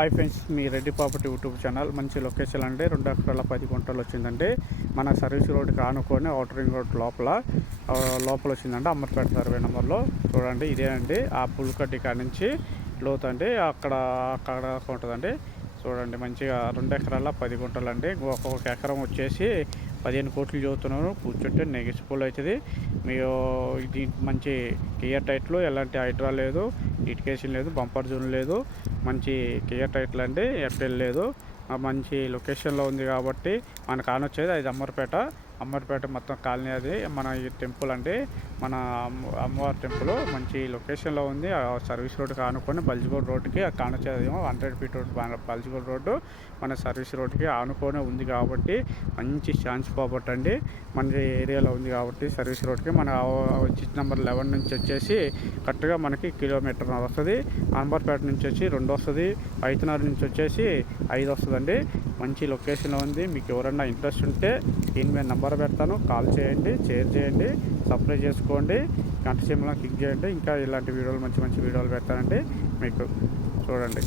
Hi friends, మీ Reddy property YouTube channel. మంచి location అండి. 2 ఎకరాల 10 గుంటలు వచ్చిందండి. మన సర్వీస్ రోడ్కి ఆనుకొని అవుటర్ రింగ్ రోడ్ లోపల వచ్చిందండి. అమ్మర్పేట సర్వే నెంబర్లో చూడండి. ఇదే అండి ఆ పుల్కడ్డి కాడ నుంచి లోతు అండి. అక్కడ ఉంటుందండి. చూడండి మంచిగా 2 ఎకరాల 10 గుంటలు అండి. ఒక్కొక్క ఎకరం వచ్చేసి 15 కోట్లు చదువుతున్నారు. కూర్చుంటే నెగిసిబుల్ అవుతుంది. మీరు ఇది మంచి క్లియర్ టైట్లు, ఎలాంటి హైడ్రా లేదు, ఇటుకేషన్ లేదు, బంపర్ జోన్ లేదు. మంచి క్లియర్ టైట్లు అండి. ఎఫ్ఎల్ లేదు. మంచి లొకేషన్లో ఉంది కాబట్టి మనకు ఆనొచ్చేది అది అమ్మర్పేట మొత్తం కాలనీ. అది మన ఈ టెంపుల్ అండి, మన అమ్మవారి టెంపుల్ మంచి లొకేషన్లో ఉంది. సర్వీస్ రోడ్డుకి ఆనుకొని బల్జిగూడ రోడ్డుకి కానొచ్చేదేమో 100 ఫీట్ బల్జిగూడ రోడ్డు మన సర్వీస్ రోడ్డుకి ఆనుకొని ఉంది కాబట్టి మంచి ఛాన్స్ ప్రాపర్టీ అండి. మన ఏరియాలో ఉంది కాబట్టి సర్వీస్ రోడ్కి మన చిట్ నెంబర్ 11 నుంచి వచ్చేసి కరెక్ట్గా మనకి కిలోమీటర్ వస్తుంది. అంబర్పేట నుంచి వచ్చి 2 వస్తుంది. ఐతనార్ నుంచి వచ్చేసి 5 వస్తుందండి. మంచి లొకేషన్లో ఉంది. మీకు ఎవరన్నా ఇంట్రెస్ట్ ఉంటే దీని మీద నెంబర్ పెడతాను, కాల్ చేయండి, షేర్ చేయండి, సబ్స్క్రైబ్ చేసుకోండి, గంట సింబల్ని క్లిక్ చేయండి. ఇంకా ఇలాంటి వీడియోలు మంచి వీడియోలు పెడతానండి. మీకు చూడండి.